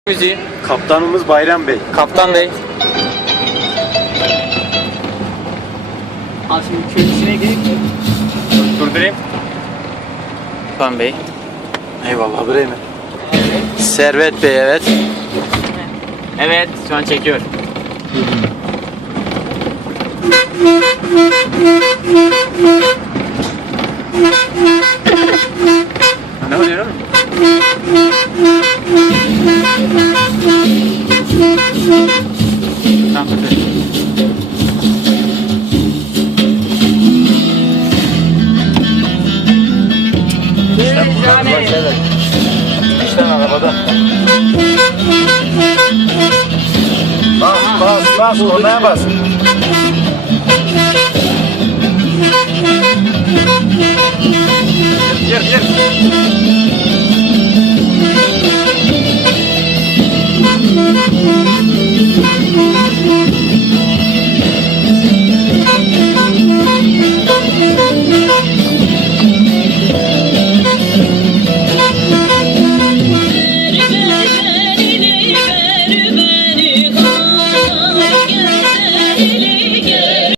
Müziği. Kaptanımız Bayram Bey. Kaptan Bey. Al şimdi köyün içine girip Durdurayım. Kaptan Bey. Eyvallah bre mi? Servet Bey evet. Evet, şu an çekiyor. Ne oluyor oğlum? Tamam. İşte arabada. Bas, kornaya bas. Gir.